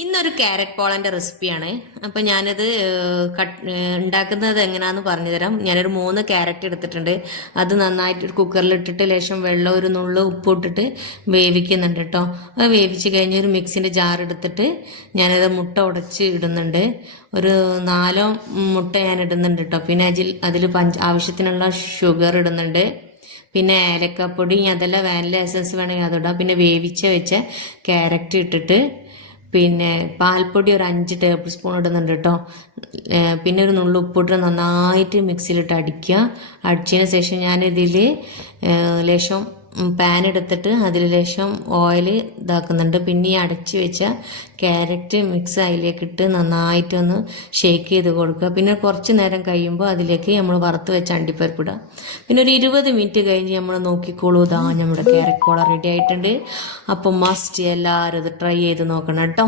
ഇന്നൊരു ക്യാരറ്റ് പോളന്റെ റെസിപ്പിയാണ്. അപ്പൊ ഞാനത് ഉണ്ടാക്കുന്നത് എങ്ങനെയാന്ന് പറഞ്ഞുതരാം. ഞാനൊരു 3 ക്യാരറ്റ് എടുത്തിട്ടുണ്ട്. അത് നന്നായിട്ട് കുക്കറിൽ ഇട്ടിട്ട് ലേശം വെള്ളം ഒരു നുള്ളു ഉപ്പ് ഇട്ടിട്ട് വേവിക്കുന്നുണ്ട് കേട്ടോ. അത് വേവിച്ച് കഴിഞ്ഞ് ഒരു മിക്സിന്റെ ജാർ എടുത്തിട്ട് ഞാനത് മുട്ട ഉടച്ച് ഇടുന്നുണ്ട്. ഒരു 4 മുട്ട ഞാൻ ഇടുന്നുണ്ട് കേട്ടോ. പിന്നെ അതിൽ ആവശ്യത്തിനുള്ള ഷുഗർ ഇടുന്നുണ്ട്. പിന്നെ ഏലക്കപ്പൊടി, അതെല്ലാം വാനില എസൻസ് വേണമെങ്കിൽ അതിടാം. പിന്നെ വേവിച്ച് വെച്ച ക്യാരറ്റ് ഇട്ടിട്ട് പിന്നെ പാൽപ്പൊടി ഒരു 5 ടേബിൾ സ്പൂൺ ഇടുന്നുണ്ട് കേട്ടോ. പിന്നെ ഒരു നുള്ളു ഉപ്പിട്ട് നന്നായിട്ട് മിക്സിയിലിട്ട് അടിക്കുക. അടിച്ചതിന് ശേഷം ഞാനിതിൽ ലേശം പാൻ എടുത്തിട്ട് അതിൽ ലേശം ഓയിൽ ഇതാക്കുന്നുണ്ട്. പിന്നെ ഈ അടച്ച് വെച്ച ക്യാരറ്റ് മിക്സ് അതിലേക്ക് ഇട്ട് നന്നായിട്ടൊന്ന് ഷേക്ക് ചെയ്ത് കൊടുക്കുക. പിന്നെ കുറച്ച് നേരം കഴിയുമ്പോൾ അതിലേക്ക് നമ്മൾ വറുത്ത് വെച്ച അണ്ടിപ്പരിപ്പ് ഇടുക. പിന്നെ ഒരു 20 മിനിറ്റ് കഴിഞ്ഞ് നമ്മൾ നോക്കിക്കോളൂ, ഇതാ നമ്മുടെ ക്യാരറ്റ് കോള റെഡി ആയിട്ടുണ്ട്. അപ്പം മസ്റ്റ് എല്ലാവരും ഇത് ട്രൈ ചെയ്ത് നോക്കണം കേട്ടോ.